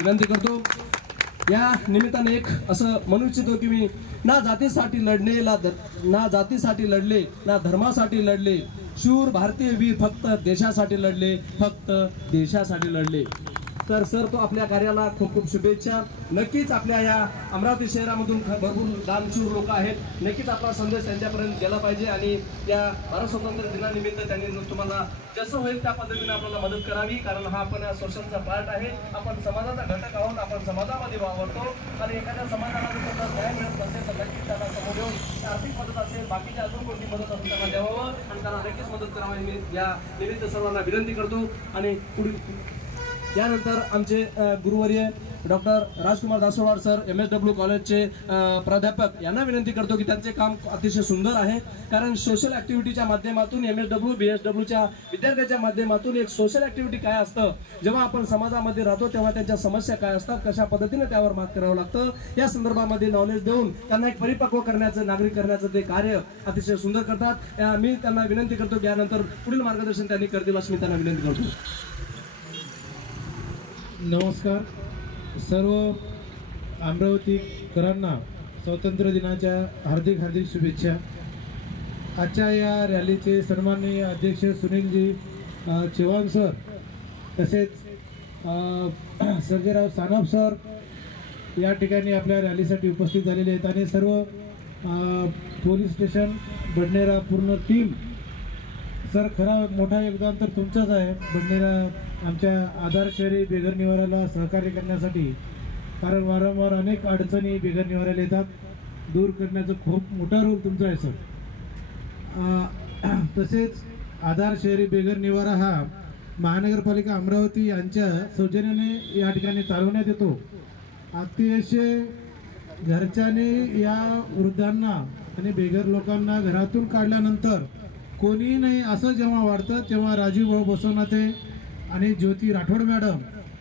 विनंती करतो। या निमित्ताने एक असं म्हणू इच्छितो की मी ना जातीसाठी लढले ना धर्मासाठी लढले, शूर भारतीय वीर फक्त देशासाठी लढले, फक्त देशासाठी लढले। तर सर तो आपल्या कार्याला खूप खूप शुभेच्छा। नक्कीच आपल्या या अमरावती शहरामधून भरपूर दानशूर लोक आहेत, नक्कीच आपला संदेश त्यांच्यापर्यंत गेला पाहिजे आणि या भारत स्वातंत्र्य दिनानिमित्त त्यांनी तुम्हाला जसं होईल त्या पद्धतीने आपल्याला मदत करावी, कारण हा आपण या सोशलचा पार्ट आहे, आपण समाजाचा घटक आहोत, आपण समाजामध्ये वावरतो आणि एखाद्या समाजाला जर न्याय मिळत नसेल तर नक्कीच त्यांना समोर येऊन आर्थिक मदत असेल, बाकीच्या अजून कोणती मदत असेल त्यांना द्यावं आणि त्यांना नक्कीच मदत करावी मी या निमित्त सर्वांना विनंती करतो। आणि पुढील यानंतर आमचे गुरुवर्य डॉक्टर राजकुमार दासोवाड सर MSW कॉलेजचे प्राध्यापक यांना विनंती करतो की त्यांचे काम अतिशय सुंदर आहे, कारण सोशल ॲक्टिव्हिटीच्या माध्यमातून MSW BSWच्या विद्यार्थ्यांच्या माध्यमातून एक सोशल ॲक्टिव्हिटी काय असतं, जेव्हा आपण समाजामध्ये राहतो तेव्हा त्यांच्या समस्या काय असतात, कशा पद्धतीने त्यावर मात करावं लागतं या संदर्भामध्ये नॉलेज देऊन त्यांना एक परिपक्व करण्याचं, नागरिक करण्याचं ते कार्य अतिशय सुंदर करतात। मी त्यांना विनंती करतो की यानंतर पुढील मार्गदर्शन त्यांनी करतील अशी मी त्यांना विनंती करतो। नमस्कार सर्व अमरावतीकरांना स्वातंत्र्य दिनाच्या हार्दिक हार्दिक शुभेच्छा। आजच्या या रॅलीचे सन्माननीय अध्यक्ष सुनीलजी चव्हाण सर, तसेच सर्जेराव सानप सर या ठिकाणी आपल्या रॅलीसाठी उपस्थित झालेले आहेत आणि सर्व पोलीस स्टेशन बडनेरा पूर्ण टीम। सर खरा मोठा योगदान तर तुमचंच आहे बडनेरा आमच्या आधार शहरी बेघर निवाऱ्याला सहकार्य करण्यासाठी, कारण वारंवार अनेक अडचणी बेघर निवाऱ्याला येतात, दूर करण्याचं खूप मोठा रोल तुमचा आहे सर। तसेच आधार शहरी बेघर निवारा हा महानगरपालिका अमरावती यांच्या सौजन्याने या ठिकाणी चालवण्यात येतो। अतिशय घरच्याने या वृद्धांना आणि बेघर लोकांना घरातून काढल्यानंतर कोणी नाही असं जेव्हा वाटतं तेव्हा राजीव भाऊ बसवनाथे आणि ज्योती राठोड मॅडम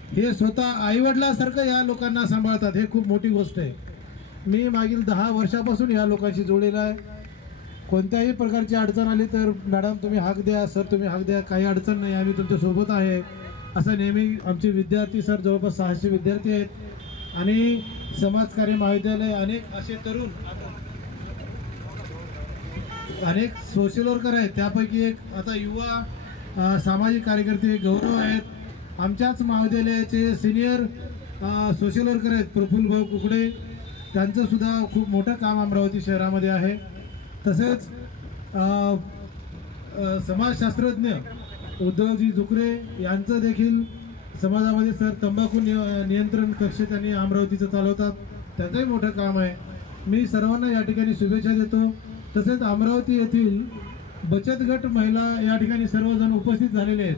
हे स्वतः आईवडिलांसारखं या लोकांना सांभाळतात, हे खूप मोठी गोष्ट आहे। मी मागील 10 वर्षापासून या लोकांशी जोडलेला आहे। कोणत्याही प्रकारची अडचण आली तर मॅडम तुम्ही हाक द्या, सर तुम्ही हाक द्या, काही अडचण नाही, आम्ही तुमच्यासोबत आहे असं नेहमी आमचे विद्यार्थी सर जवळपास 600 विद्यार्थी आहेत आणि समाजकार्य महाविद्यालय अनेक असे तरुण अनेक सोशल वर्कर आहेत, त्यापैकी एक आता युवा सामाजिक कार्यकर्ते गौरव आहेत। आमच्याच महाविद्यालयाचे सिनियर सोशल वर्कर आहेत प्रफुल्ल भाऊ कुकडे, त्यांचं सुद्धा खूप मोठं काम अमरावती शहरामध्ये आहे। तसेच समाजशास्त्रज्ञ उद्धवजी जुकरे यांचं देखील समाजामध्ये सर तंबाखू नियंत्रण कक्ष त्यांनी अमरावतीचं चालवतात, त्यांचंही मोठं काम आहे। मी सर्वांना या ठिकाणी शुभेच्छा देतो। तसेच अमरावती येथील बचत गट महिला या ठिकाणी सर्वजण उपस्थित झालेले आहेत।